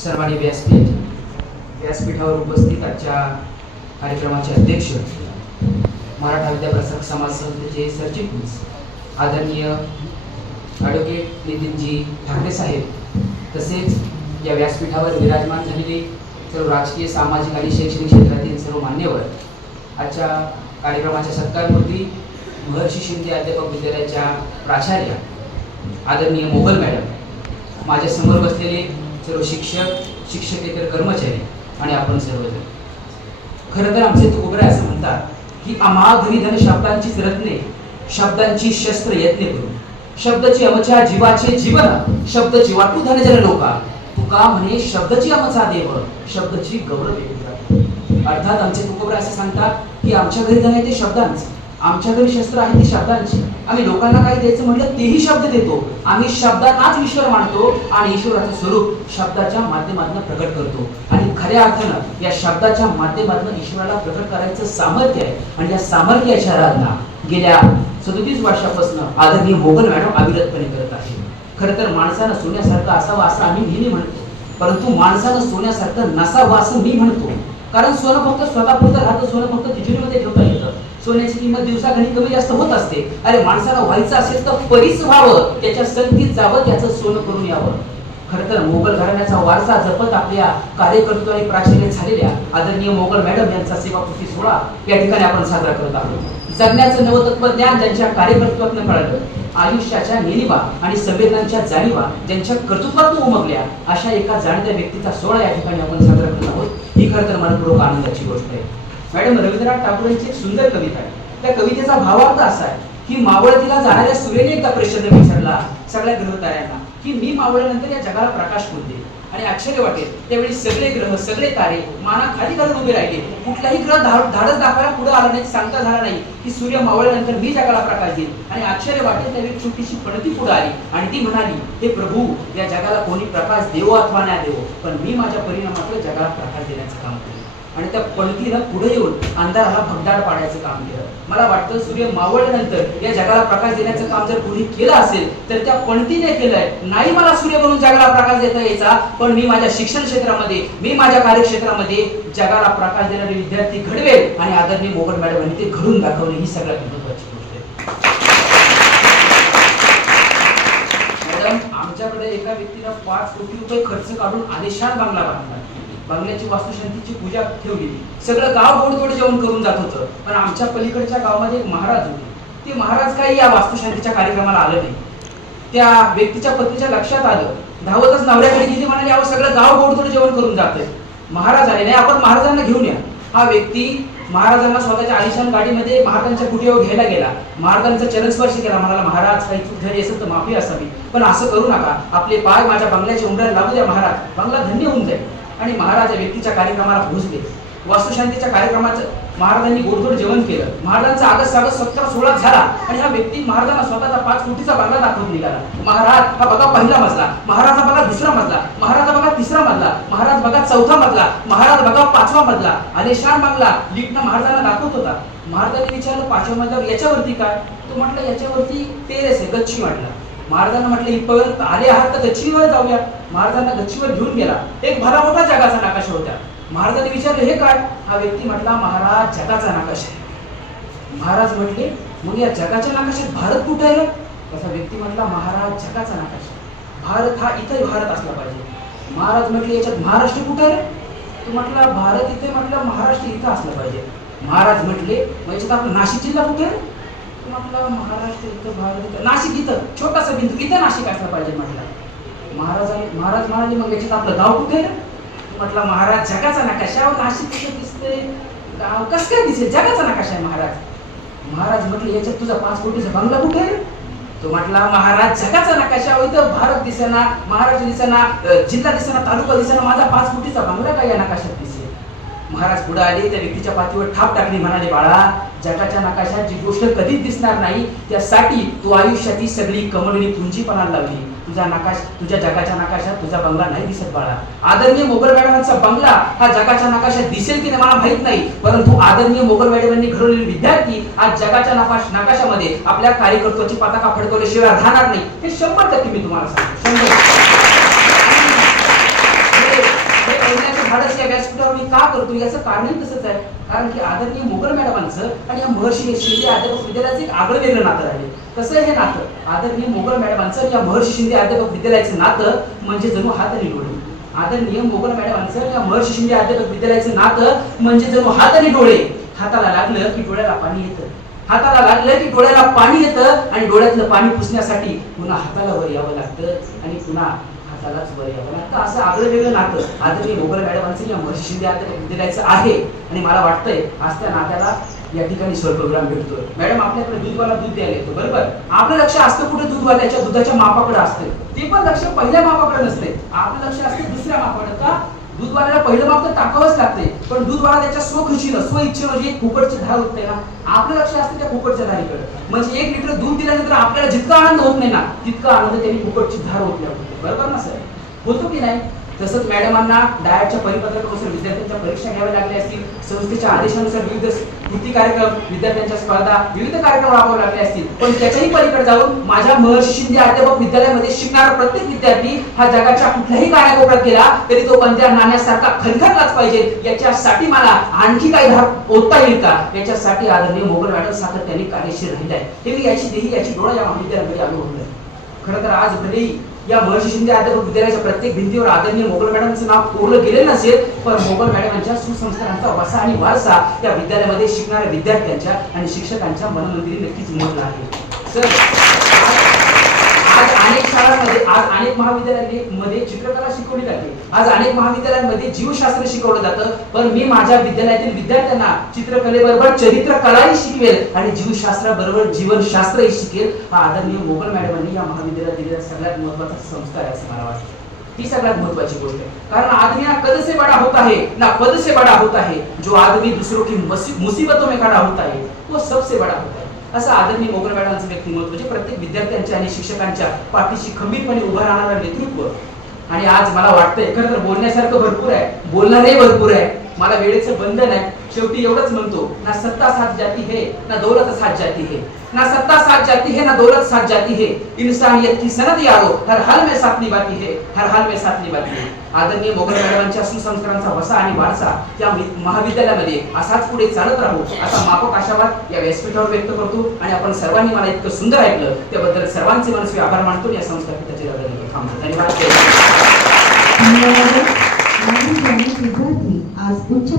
सर्वांनी व्यासपीठ व्यासपीठावर उपस्थित आजच्या कार्यक्रमाचे अध्यक्ष मराठा विद्याप्रसारक समाज संस्थेचे सरचिटणीस आदरणीय ॲडव्होकेट नितीनजी ठाकरे साहेब तसेच या व्यासपीठावर विराजमान झालेले सर्व राजकीय सामाजिक आणि शैक्षणिक क्षेत्रातील सर्व मान्यवर आजच्या कार्यक्रमाच्या सत्कारमूर्ती महर्षी शिंदे अध्यापक विद्यालयाच्या प्राचार्या आदरणीय मोगल मॅडम माझ्यासमोर बसलेले सर्व शिक्षक शिक्षकेतर कर्मचारी आणि आपण सर्वजण. खरं तर आमचे तुकोबरे असं म्हणतात की आम्हा धन शब्दांचीच रत्ने शब्दांची शस्त्र यत्ने करू शब्दची अमचा जीवाचे जीवन शब्दची वाटू धन जन लोका. तुका म्हणे शब्दची अमचा देव शब्दची गौरव अर्थात आमचे तुकोबरे असं सांगतात की आमच्या घरी धन आहे ते शब्दांचं. आमच्याकडे शस्त्र आहे ती शब्दांची. आम्ही लोकांना काही द्यायचं म्हटलं तेही शब्द देतो. आम्ही शब्दांनाच ईश्वर मानतो आणि ईश्वराचं स्वरूप शब्दाच्या माध्यमातून प्रकट करतो. आणि खऱ्या अर्थानं या शब्दाच्या माध्यमातून ईश्वराला प्रकट करायचं सामर्थ्य आहे. आणि या सामर्थ्याच्या आराधना गेल्या सदोतीस वर्षापासून आदरणीय मोगल मॅडम अविरतपणे करत आहे खरं तर माणसानं सोन्यासारखं असावं असं आम्ही नेहमी म्हणतो. परंतु माणसानं सोन्यासारखं नसावं असं मी म्हणतो. कारण सोनं फक्त स्वतःपुरतं राहतं सोनं फक्त तिजोरीमध्ये ठेवता सोन्याची किंमत दिवसाघणी कमी जास्त होत असते. अरे माणसाला व्हायचं असेल तर परीच व्हावं. त्याच्या संगीत जावं त्याचं सोनं करून यावं. खरं तर मोगल घराण्याचा वारसा जपत आपल्या कार्यकर्ते आणि प्राचीन झालेल्या आदरणीय मोगल मॅडम यांचा सेवाकृती सोहळा या ठिकाणी आपण साजरा करत आहोत. जगण्याचं नवतत्व ज्ञान ज्यांच्या कार्यकर्तृत्वातून कळलं. आयुष्याच्या निलिवा आणि संवेदनांच्या जाणीवा ज्यांच्या कर्तृत्वातून उमगल्या अशा एका जाणत्या व्यक्तीचा सोहळा या ठिकाणी आपण साजरा करत आहोत. ही खरं तर मनपूर्वक आनंदाची गोष्ट आहे. मॅडम रवींद्रनाथ टागोरांची एक सुंदर कविता आहे. त्या कवितेचा भावार्थ असा आहे की मावळतीला जाणाऱ्या सूर्यने एकदा प्रश्न विचारला सगळ्या ग्रहताऱ्यांना. की मी मावळल्यानंतर या जगाला प्रकाश कोणते आणि आश्चर्य वाटेल त्यावेळी सगळे ग्रह सगळे तारे माना खाली घालून उभे राहिले. कुठलाही ग्रह धाडस दाखवायला पुढे आला नाही सांगता झाला नाही की सूर्य मावळल्यानंतर मी जगाला प्रकाश देईल. आणि आश्चर्य वाटेल त्यावेळी छोटीशी पणती पुढे आली. आणि ती म्हणाली हे प्रभू या जगाला कोणी प्रकाश देवो अथवा नाही देवो पण मी माझ्या परिणामातून जगाला प्रकाश देण्याचं काम केलं आणि त्या पणतीनं पुढे येऊन अंधाराला भगदाड पाडायचं काम केलं. मला वाटतं सूर्य मावळल्यानंतर या जगाला प्रकाश देण्याचं काम जर कोणी केलं असेल तर त्या पणतीने केलंय. नाही मला सूर्य म्हणून जगाला प्रकाश देता यायचा पण मी माझ्या शिक्षण क्षेत्रामध्ये मी माझ्या कार्यक्षेत्रामध्ये जगाला प्रकाश देणारे विद्यार्थी घडवेल आणि आदरणीय मोगल मॅडम यांनी ते घडून दाखवले ही सगळ्यात महत्वाची गोष्ट आहे. मॅडम आमच्याकडे एका व्यक्तीला पाच कोटी रुपये खर्च काढून आदेशात बांगला बांधला. बंगल्याची वास्तुशांतीची पूजा ठेवली सगळं गाव गोडधोड जेवण करून जात होतं. पण आमच्या पलीकडच्या गावामध्ये एक महाराज होते. ते महाराज काही या वास्तुशांतीच्या कार्यक्रमाला आलं नाही. त्या व्यक्तीच्या पत्नीच्या लक्षात आलं. धावतच नवऱ्याकडे गेली म्हणाली अहो सगळं गाव गोडधोड जेवण करून जातंय. महाराज आले नाही आपण महाराजांना घेऊन या. हा व्यक्ती महाराजांना स्वतःच्या आलिशान गाडीमध्ये महाराजांच्या कुटीवर घ्यायला गेला. महाराजांचा चरणस्पर्श केला. म्हणाला महाराज काही चूक झाली असेल तर माफी असावी. पण असं करू नका. आपले पाय माझ्या बंगल्याच्या उमऱ्याला लागू द्या महाराज. बंगला धन्य होऊन जाईल. आणि महाराज या व्यक्तीच्या कार्यक्रमाला पोहोचले. वास्तुशांतीच्या कार्यक्रमाचं महाराजांनी गोडधोड जेवण केलं. महाराजांचा आगस्त सागस सतरा सोळा झाला आणि हा व्यक्ती महाराजांना स्वतःचा पाच कोटीचा बंगला दाखवून निघाला. महाराज हा बघा पहिला मजला महाराज हा बघा दुसरा मजला महाराज हा बघा तिसरा मजला महाराज बघा चौथा मजला महाराज बघा पाचवा मजला. आलेशान बंगला लिफ्टनं महाराजांना दाखवत होता. महाराजांनी विचारलं पाचव्या मजल्यावर याच्यावरती काय? तो म्हटलं याच्यावरती टेरेस आहे गच्ची म्हटला महाराजांना म्हटलं इथपर्यंत आले आहात तर गच्चीवर जाऊया. महाराजांना गच्चीवर घेऊन गेला. एक भला मोठा जगाचा नकाश होता. महाराजांनी विचारलं हे काय? हा व्यक्ती म्हटला महाराज जगाचा नकाश आहे. महाराज म्हटले मग या जगाच्या नकाशात भारत कुठे आहे? तसा व्यक्ती म्हटला महाराज जगाचा नकाश भारत हा इथंही भारत असला पाहिजे. महाराज म्हटले याच्यात महाराष्ट्र कुठे आहे? तो म्हटला भारत इथे म्हटलं महाराष्ट्र इथं असलं पाहिजे. महाराज म्हटले मग याच्यात आपला नाशिक जिल्हा कुठे आहे? तो महाराष्ट्र इथं भारत इथं नाशिक इथं छोटासा बिंदू इथं नाशिक असला पाहिजे म्हटलं महाराजांनी महाराज म्हणाले मग याच्यात आपलं गाव कुठे म्हटला महाराज जगाचा नकाशा नाशिक कुठे दिसते गाव कसं काय दिसेल? जगाचा नकाशा आहे महाराज. महाराज म्हटले याच्यात तुझा पाच कोटीचा बंगला कुठे तो म्हटला महाराज जगाचा नकाशा इथं भारत दिसेना महाराष्ट्र दिसेना जिल्हा दिसेना तालुका दिसेना माझा पाच कोटीचा बंगला काय या नकाशात दिसेल? महाराज पुढे आले त्या व्यक्तीच्या पाठीवर ठाप टाकली म्हणाले बाळा जगाच्या नकाशात जी गोष्ट कधीच दिसणार नाही त्यासाठी तू आयुष्याची सगळी कमळणी पुंजीपणाला लावली. तुझा नकाश तुझ्या जगाच्या नकाशात तुझा बंगला नाही दिसत बाळा. आदरणीय मोगल मॅडमांचा बंगला हा जगाच्या नकाशात दिसेल की नाही मला माहीत नाही. परंतु आदरणीय मोगल मॅडमांनी घडवलेले विद्यार्थी आज जगाच्या नकाश नकाशामध्ये आपल्या कार्यकर्त्याची पताका फडकवल्याशिवाय राहणार नाही. हे शंभर टक्के मी तुम्हाला सांगतो. शंभर टक्के. धाडस या व्यासपीठावर मी का करतो याचं कारणही तसंच आहे. कारण की आदरणीय मोगल मॅडमांचं आणि या महर्षी शिंदे अध्यापक विद्यालयाचं एक आगळं वेगळं नातं आहे. तसं आहे हे नातं? आदरणीय मोगल मॅडमांचं आणि या महर्षी शिंदे अध्यापक विद्यालयाचं नातं म्हणजे जणू हात आणि डोळे. आदरणीय मोगल मॅडमांचं आणि या महर्षी शिंदे अध्यापक विद्यालयाचं नातं म्हणजे जणू हात आणि डोळे. हाताला लागलं की डोळ्याला पाणी येतं. हाताला लागलं की डोळ्याला पाणी येतं आणि डोळ्यातलं पाणी पुसण्यासाठी पुन्हा हाताला वर यावं लागतं आणि पुन्हा हातालाच बरे यावं असं आगळं वेगळं नातं. आदरणीय मोगल मॅडमांचं या महर्षी शिंदे आता विद्यालयाचं आहे आणि मला वाटतंय आज त्या नात्याला या ठिकाणी स्वयंप्रोग्राम भेटतोय. मॅडम आपल्याकडे दूधवाला दूध द्यायला येतो. बरोबर? आपलं लक्ष असतं कुठे? दूधवाल्याच्या दुधाच्या मापाकडे असते. ते पण लक्ष पहिल्या मापाकडे नसते आपलं लक्ष असतं दुसऱ्या मापाकडे. का? दूधवाल्याला पहिलं बाब तर टाकावंच लागते. पण दूधवाला त्याच्या स्वखुशीनं स्व इच्छेनं जी फुकटची धार होते ना आपलं लक्ष असतं त्या फुकटच्या धारीकडे म्हणजे एक लिटर दूध दिल्यानंतर आपल्याला जितका आनंद होत नाही ना तितका आनंद त्यांनी फुकटची धार होतल्या होते बरोबर ना सर? होतो की नाही? तसंच मॅडमांना डायटच्या परिपत्रकानुसार विद्यार्थ्यांच्या परीक्षा घ्याव्या लागल्या असतील संस्थेच्या आदेशानुसार विविध कृती कार्यक्रम विद्यार्थ्यांच्या स्पर्धा विविध कार्यक्रम राबवले लागले असतील. पण त्याच्याही पलीकडे जाऊन माझ्या महर्षी शिंदे अध्यापक विद्यालयामध्ये शिकणारा प्रत्येक विद्यार्थी हा जगाच्या कुठल्याही कानाकोपऱ्यात गेला तरी तो पंजा नाण्यासारखा खनखनलाच पाहिजे. याच्यासाठी मला आणखी काही भाग ओतता येईल का? याच्यासाठी आदरणीय मोगल मॅडम सातत्याने कार्यशील राहिले आहे हे मी याची देही याची डोळा या महाविद्यालयामध्ये अनुभवलं खरं तर आज भलेही या महर्षी शिंदे अध्यापक विद्यालयाच्या प्रत्येक भिंतीवर आदरणीय मोगल मॅडमचं नाव कोरलं गेलेलं नसेल पण मोगल मॅडमांच्या सुसंस्कारांचा वसा आणि वारसा या विद्यालयामध्ये शिकणाऱ्या विद्यार्थ्यांच्या आणि शिक्षकांच्या मनमंदिरी नक्कीच उमटला आहे सर अनेक शाळांमध्ये आज अनेक महाविद्यालयांमध्ये चित्रकला शिकवली जाते. आज अनेक महाविद्यालयांमध्ये जीवशास्त्र शिकवलं जातं. पण मी माझ्या विद्यालयातील विद्यार्थ्यांना चित्रकलेबरोबर चरित्र कलाही शिकवेल आणि जीवशास्त्राबरोबर जीवनशास्त्रही शिकेल हा आदरणीय मोगल मॅडमांनी या महाविद्यालयात दिलेला सगळ्यात महत्त्वाचा संस्कार आहे असं मला वाटतं. ही सगळ्यात महत्वाची गोष्ट आहे. कारण आदमी ना कद से बड़ा होता है ना पद से बड़ा होता है जो आदमी दूसरों की मुसी- मुसीबतों में खड़ा होता है वो सबसे बड़ा होता है असं आदरणीय मोगल मॅडमांचं व्यक्तिमत्व म्हणजे प्रत्येक विद्यार्थ्यांच्या आणि शिक्षकांच्या पाठीशी खंबीरपणे उभं राहणारं नेतृत्व. आणि आज मला वाटतंय खरं तर बोलण्यासारखं भरपूर आहे. बोलणारही भरपूर आहे. मला वेळेचं बंधन आहे. शेवटी एवढंच म्हणतो ना सत्ता साथ जाती है ना दौलत साथ जाती है ना सत्ता साथ जाती है ना दौलत साथ जाती है इंसानियत की सनद यारो हर हाल में साथ निभाती है हर हाल में साथ निभाती है आदरणीय मोगल मॅडमांच्या सुसंस्कारांचा वसा आणि वारसा या महाविद्यालयामध्ये असाच पुढे चालत राहू असा माफक आशावाद या व्यासपीठावर व्यक्त करतो आणि आपण सर्वांनी मला इतकं सुंदर ऐकलं त्याबद्दल सर्वांचे मनस्वी आभार मानतो या संस्कार पिताचे धन्यवाद आज उच्च